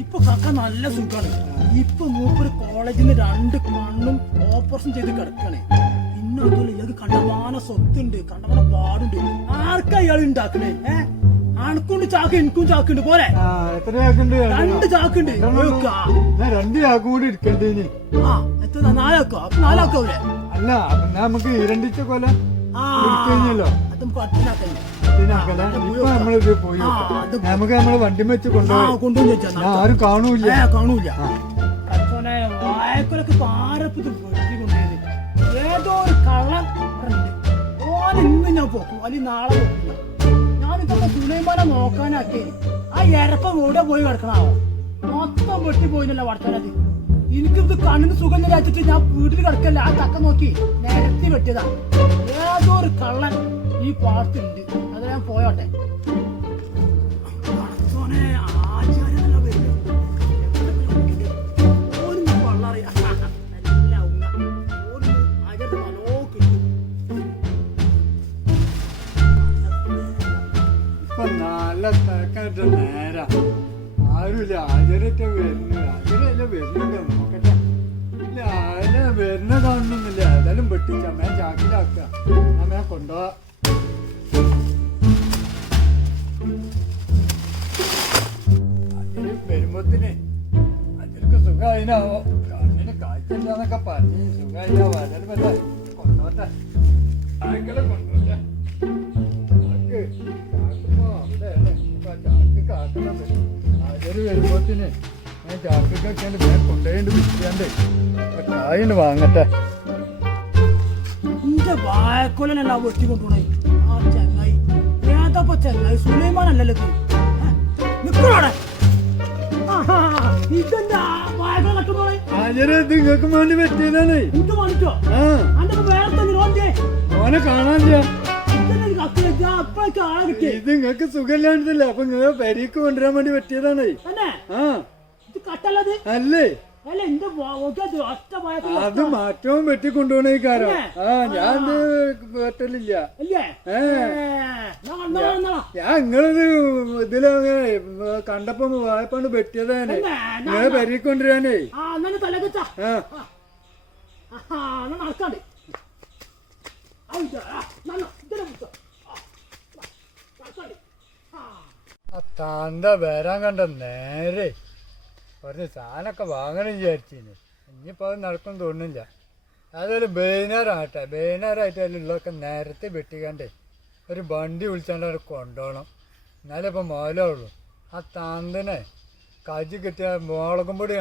ഇപ്പൊ കക്ക നല്ല സുഖാണ്. ഇപ്പൊ മൂപ്പര് കോളേജിൽ നിന്ന് രണ്ട് കണ്ണും ഓപ്പറേഷൻ ചെയ്ത് കിടക്കണേ. പിന്നെ അതുപോലെ ഇയാൾക്ക് കണ്ടമാന സ്വത്തുണ്ട് കണ്ടമാന പാടുണ്ട്. ആർക്കാ ഇയാൾ ഉണ്ടാക്കണേ ഏ? അണക്കൊണ്ട് ചാക്ക് എനിക്കും ചാക്കുണ്ട്. പോരെ? എത്ര രണ്ട് ചാക്കുണ്ട്. രണ്ട് ചാക്കും കൂടി എടുക്കണ്ടേനി ആ എത്ര? നാലാക്കോ? അപ്പൊ നാലാക്കോ അല്ല നമുക്ക് ഇരണ്ടിച്ച കൊല അത് നമുക്ക് അച്ഛനാക്കല്ലേ നമ്മളിത് പോയി. നമുക്ക് നമ്മൾ വണ്ടി വെച്ച് ആ കൊണ്ടുപോയി. ആരും കാണൂല കാണൂല വായക്കൊലൊക്കെ കൊണ്ടുപോയത് ഏതോ ഒരു ഓൻ ഇന്ന് ഞാൻ പോക്കും. അല്ലെങ്കിൽ നാളെ പോക്കില്ല. ഞാനിതൊക്കെ സുലൈമാനെ നോക്കാനാക്കി. ആ ഇരപ്പം കൂടെ പോയി കിടക്കണാവോ? മൊത്തം വെട്ടി പോയിന്നല്ല വർത്തനത്. എനിക്കിത് കണ്ണിന് സുഖം വെച്ചിട്ട് ഞാൻ വീട്ടിൽ കിടക്കല്ല. ആ തക്ക നോക്കി. നേരത്തെ വെട്ടിയതാ. ഏതോ ഒരു കള്ളൻ ഈ പാടത്തുണ്ട് അത് ഞാൻ പോയോട്ടെ. നല്ല തിരക്കായിട്ട് നേരാ. ആരുമില്ല ആചാരത്തെ വരുന്നില്ല. ആചാരല്ല വരുന്നുണ്ട് നോക്കട്ടെ. ഇല്ല അതിനെ വരുന്ന കാണുന്നില്ല ഏതായാലും വെട്ടിച്ച ഞാൻ ചാക്കിലാക്കുക. ഞാൻ കൊണ്ടുപോവാ. വരുമ്പത്തിന് അതിനൊക്കെ സുഖമായിനാവോ? കണ്ണിന് കാഴ്ചയില്ലാന്നൊക്കെ പറഞ്ഞ് സുഖമായിനാവോ? ഏതായാലും വല്ല കൊണ്ടുപോട്ടെ. ആയിക്കളെ ആചാര് വരുമ്പോത്തിന് ഞാൻ ചാക്കിക്കൊക്കെ വേഗം കൊണ്ടുപോയിട്ട് വിൽക്കാണ്ട്. കായുണ്ട് വാങ്ങട്ടെ. എന്റെ വായക്കൊലനല്ല വെട്ടി കൊണ്ടുപോണേ ആ ചെങ്ങായി. ഏതപ്പോ ചെങ്ങായി? സുലൈമാൻ അല്ലല്ലോ? നിക്കണോടെ? ഇതെന്താ? വായക്കൊല ഇത് നിങ്ങൾക്ക് വേണ്ടി പറ്റിയതാണ് ഇത് മണിച്ചോ ആ. വേറെ ഓനെ കാണാനില്ല ഇത് നിങ്ങൾക്ക് സുഖമില്ലാണ്ടല്ല അപ്പൊ നിങ്ങൾ പെരീക്ക് കൊണ്ടുവരാൻ വേണ്ടി പറ്റിയതാണ്. അല്ലേ? അത് മാറ്റവും വെട്ടി കൊണ്ടുപോണ ഈ കാരം ആ ഞാൻ വെട്ടലില്ല ഏ. ഞാൻ നിങ്ങളത് ഇതില കണ്ടപ്പോ വായ്പാണ്ട് വെട്ടിയതാണ്. ഞാൻ നിങ്ങളെ പെരീക്ക് കൊണ്ടുവരാനേ. ആ നടക്കാണ്ട്. ആ, വരാൻ കണ്ട നേരെ കുറച്ച് സാധനമൊക്കെ വാങ്ങണം വിചാരിച്ചിന്. ഇനിയിപ്പോൾ അത് നടക്കും തോന്നുന്നില്ല. അതൊരു ബേനറാട്ടെ അതിൽ അതിലുള്ളതൊക്കെ നേരത്തെ വെട്ടിക്കണ്ടേ ഒരു വണ്ടി വിളിച്ചാണ്ട് അവിടെ കൊണ്ടുപോകണം എന്നാലേ ഇപ്പം മോലമുള്ളൂ ആ താന്തനെ കജി കിട്ടിയ മുളകും പൊടി